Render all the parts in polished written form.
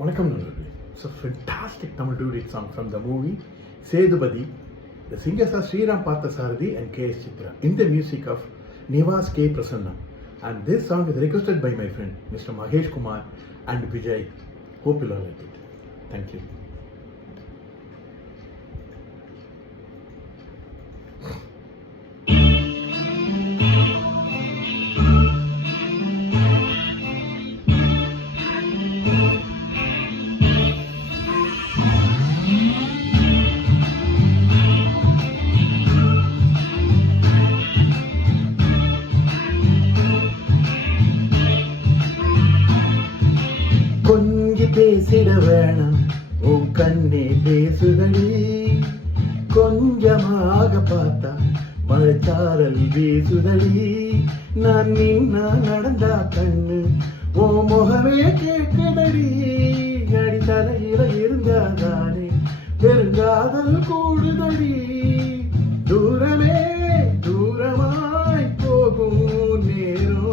வணக்கம் நண்பர்களே. It's a fantastic Tamil duet song from the movie Sethupathi. The singers are Sriram Parthasarathy and K.S. Chitra in the music of Nivas K. Prasanna. And this song is requested by my friend Mr. Mahesh Kumar and Vijay. Hope you all like it. Thank you. கொஞ்சி பேசிட வேணாம், உன் கண்ணே பேசுதடி. கொஞ்சமாக பார்த்தா மழைச்சாரல் வீசுதடி. நான் நின்னா நடந்தா கண்ணு ஓ முகமே கேட்குதடி. அடி தலையில இருந்தாதானே பெருங்காதல் கூடுதடி. தூரமே தூரமாய் போகும் நேரம்.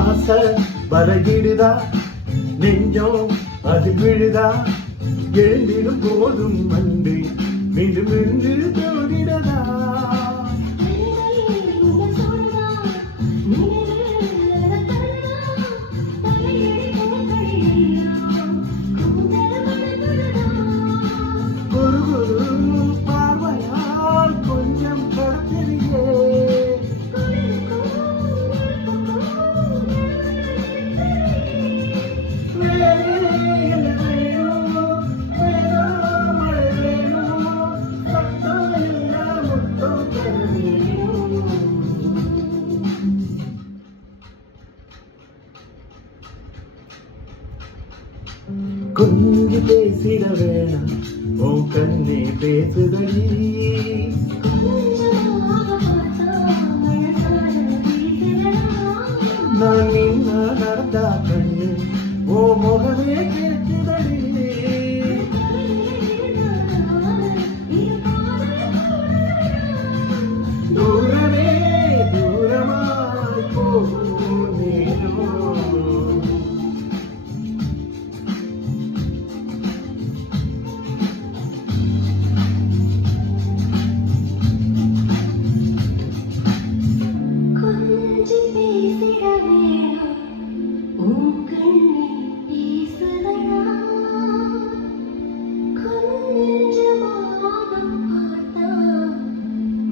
ஆசை வரையிடுதா, நெஞ்சம் அது விழுதா. எழுந்திடும் போதும் வந்து மீண்டும் என்று தோடிடதா. ஒரு ஒரு பார்வையால் கொஞ்சம் கடத்திரியே. கொஞ்சி பேசிட வேணாம், உன் கண்ணே பேசுதடி. நான் நின்னா நடந்தா கண்ணு ஓ முகமே கேட்குதடி. தூரமே தூரமாய் போகும் நேரம்.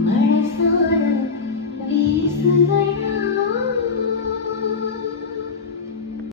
Mãi xa đời vì sự lay